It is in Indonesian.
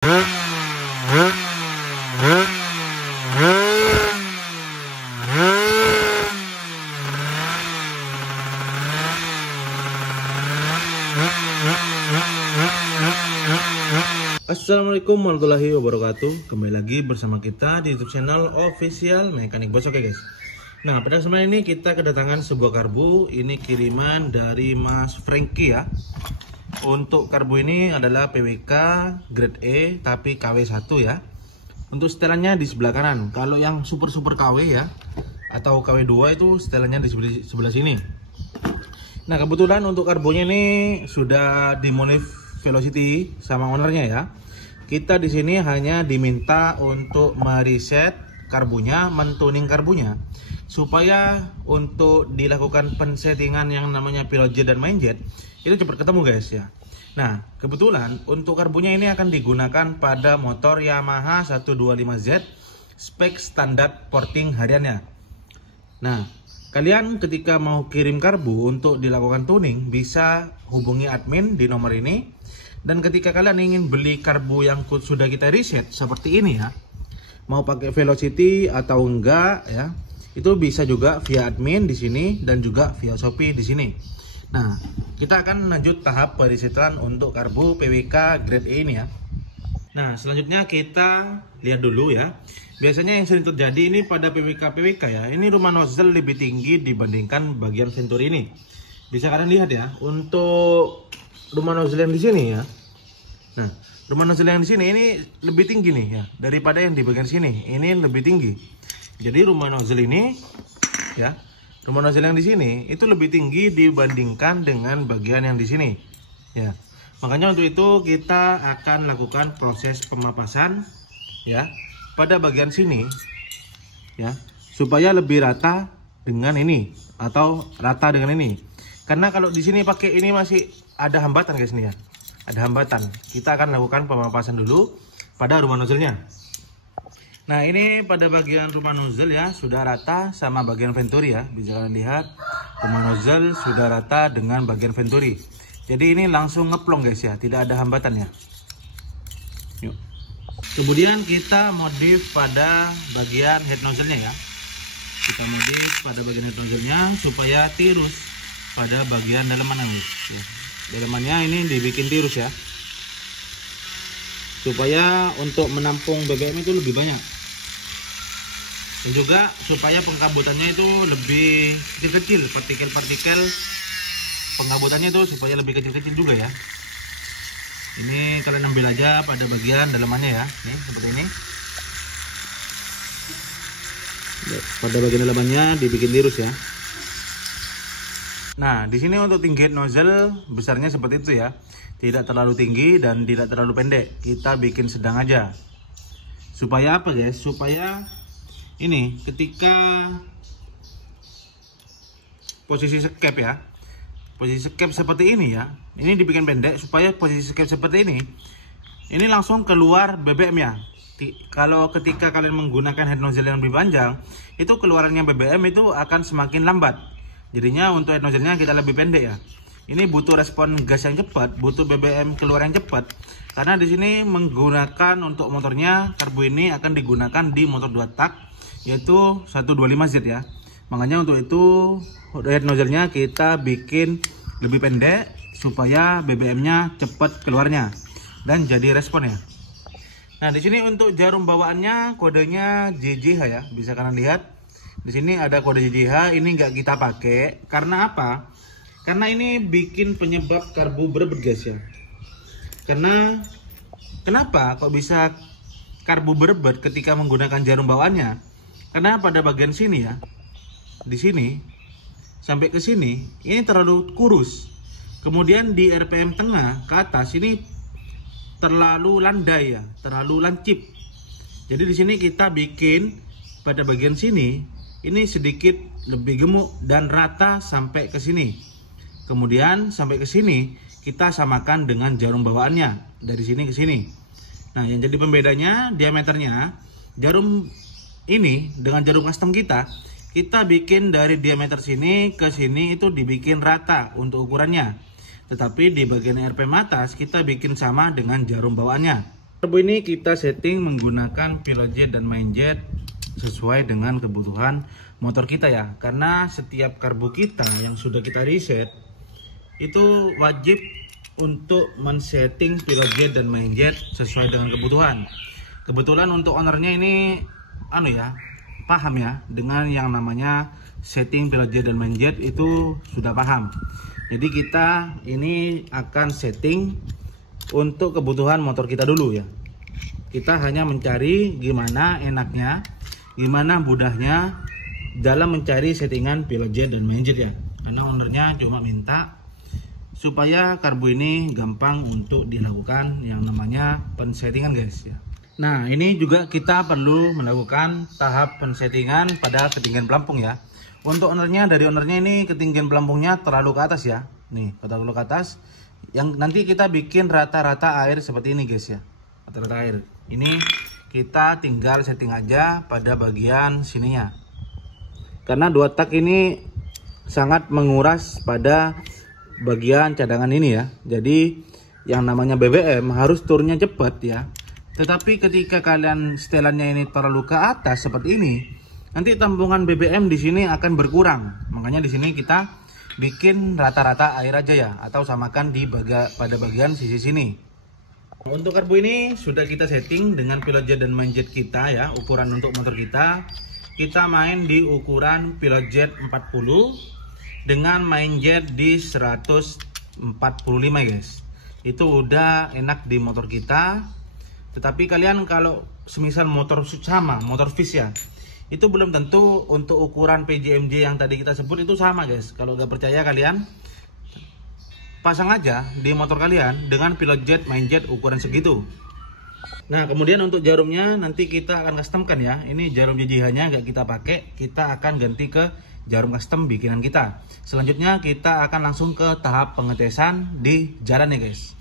Assalamualaikum warahmatullahi wabarakatuh. Kembali lagi bersama kita di YouTube channel Official Mekanik Bos. Oke guys. Nah, pada kesempatan ini kita kedatangan sebuah karbu. Ini kiriman dari Mas Franky ya. Untuk karbu ini adalah PWK grade E tapi KW1 ya. Untuk setelannya di sebelah kanan. Kalau yang super KW ya atau KW2 itu setelannya di sebelah sini. Nah, kebetulan untuk karbunya ini sudah dimodif velocity sama ownernya ya. Kita di sini hanya diminta untuk mereset karbunya, mentuning karbunya supaya untuk dilakukan pensettingan yang namanya pilot jet dan main jet itu cepat ketemu guys ya. Nah, kebetulan untuk karbunya ini akan digunakan pada motor Yamaha 125Z spek standar porting hariannya. Nah, kalian ketika mau kirim karbu untuk dilakukan tuning bisa hubungi admin di nomor ini. Dan ketika kalian ingin beli karbu yang sudah kita reset seperti ini ya, mau pakai velocity atau enggak ya, itu bisa juga via admin di sini dan juga via Shopee di sini. Nah, kita akan lanjut tahap peresetan untuk karbu PWK grade E ini ya. Nah, selanjutnya kita lihat dulu ya. Biasanya yang sering terjadi ini pada PWK ya, ini rumah nozzle lebih tinggi dibandingkan bagian venturi ini. Bisa kalian lihat ya, untuk rumah nozzle yang di sini ya. Nah, rumah nozzle yang di sini ini lebih tinggi nih ya daripada yang di bagian sini. Ini lebih tinggi. Jadi rumah nozzle ini ya, rumah nozzle yang di sini itu lebih tinggi dibandingkan dengan bagian yang di sini. Ya. Makanya untuk itu kita akan lakukan proses pemapasan ya pada bagian sini ya, supaya lebih rata dengan ini atau rata dengan ini. Karena kalau di sini pakai ini masih ada hambatan guys nih ya. Ada hambatan. Kita akan lakukan pemapasan dulu pada rumah nozzle-nya. Nah, ini pada bagian rumah nozzle ya sudah rata sama bagian venturi ya. Bisa kalian lihat rumah nozzle sudah rata dengan bagian venturi. Jadi ini langsung ngeplong guys ya, tidak ada hambatan ya. Yuk. Kemudian kita modif pada bagian head nozzle-nya ya. Kita modif pada bagian head nozzle-nya supaya tirus pada bagian dalaman ya. Dalamannya ini dibikin tirus ya, supaya untuk menampung BBM itu lebih banyak, dan juga supaya pengkabutannya itu lebih kecil, partikel-partikel pengkabutannya itu supaya lebih kecil-kecil juga ya. Ini kalian ambil aja pada bagian dalamannya ya, nih seperti ini. Pada bagian dalamannya dibikin tirus ya. Nah, di sini untuk tinggi nozzle besarnya seperti itu ya. Tidak terlalu tinggi dan tidak terlalu pendek. Kita bikin sedang aja. Supaya apa guys? Supaya ini ketika posisi skep ya. Posisi skep seperti ini ya. Ini dibikin pendek supaya posisi skep seperti ini. Ini langsung keluar BBM ya. Kalau ketika kalian menggunakan head nozzle yang lebih panjang, itu keluarannya BBM itu akan semakin lambat. Jadinya untuk head nozzle-nya kita lebih pendek ya. Ini butuh respon gas yang cepat, butuh BBM keluar yang cepat. Karena di sini menggunakan untuk motornya karbu ini akan digunakan di motor 2 tak yaitu 125Z ya. Makanya untuk itu head nozzle-nya kita bikin lebih pendek supaya BBM-nya cepat keluarnya dan jadi respon ya. Nah, di sini untuk jarum bawaannya kodenya JJH ya. Bisa kalian lihat. Di sini ada kode JJH, ini nggak kita pakai karena apa? Karena ini bikin penyebab karbu berebet guys ya. Karena kenapa kok bisa karbu berebet ketika menggunakan jarum bawaannya? Karena pada bagian sini ya, di sini sampai ke sini ini terlalu kurus. Kemudian di RPM tengah ke atas ini terlalu landai ya, terlalu lancip. Jadi di sini kita bikin pada bagian sini ini sedikit lebih gemuk dan rata sampai ke sini. Kemudian sampai ke sini kita samakan dengan jarum bawaannya dari sini ke sini. Nah, yang jadi pembedanya diameternya jarum ini dengan jarum custom kita bikin dari diameter sini ke sini itu dibikin rata untuk ukurannya. Tetapi di bagian RPM atas kita bikin sama dengan jarum bawaannya. Karbu ini kita setting menggunakan pilot jet dan main jet sesuai dengan kebutuhan motor kita ya. Karena setiap karbu kita yang sudah kita reset itu wajib untuk men-setting pilot jet dan main jet sesuai dengan kebutuhan. Kebetulan untuk ownernya ini paham ya dengan yang namanya setting pilot jet dan main jet, itu sudah paham. Jadi kita ini akan setting untuk kebutuhan motor kita dulu ya. Kita hanya mencari gimana enaknya, gimana mudahnya dalam mencari settingan pilot jet dan main jet ya. Karena ownernya cuma minta supaya karbu ini gampang untuk dilakukan yang namanya pensettingan guys ya. Nah, ini juga kita perlu melakukan tahap pensettingan pada ketinggian pelampung ya. Untuk dari ownernya ini ketinggian pelampungnya terlalu ke atas ya. Nih, terlalu ke atas. Yang nanti kita bikin rata-rata air seperti ini guys ya. Rata-rata air. Ini kita tinggal setting aja pada bagian sininya. Karena 2 tak ini sangat menguras pada bagian cadangan ini ya. Jadi yang namanya BBM harus turunnya cepat ya. Tetapi ketika kalian setelannya ini terlalu ke atas seperti ini, nanti tampungan BBM di sini akan berkurang. Makanya di sini kita bikin rata-rata air aja ya, atau samakan pada bagian sisi sini. Untuk karbu ini sudah kita setting dengan pilot jet dan main jet kita ya. Ukuran untuk motor kita main di ukuran pilot jet 40 dengan main jet di 145 guys. Itu udah enak di motor kita. Tetapi kalian kalau semisal motor sama, motor Fish ya, itu belum tentu untuk ukuran PJMJ yang tadi kita sebut itu sama guys. Kalau nggak percaya kalian pasang aja di motor kalian dengan pilot jet main jet ukuran segitu. Nah, kemudian untuk jarumnya nanti kita akan customkan ya. Ini jarum JJH-nya nggak kita pakai, kita akan ganti ke jarum custom bikinan kita. Selanjutnya kita akan langsung ke tahap pengetesan di jalan ya guys.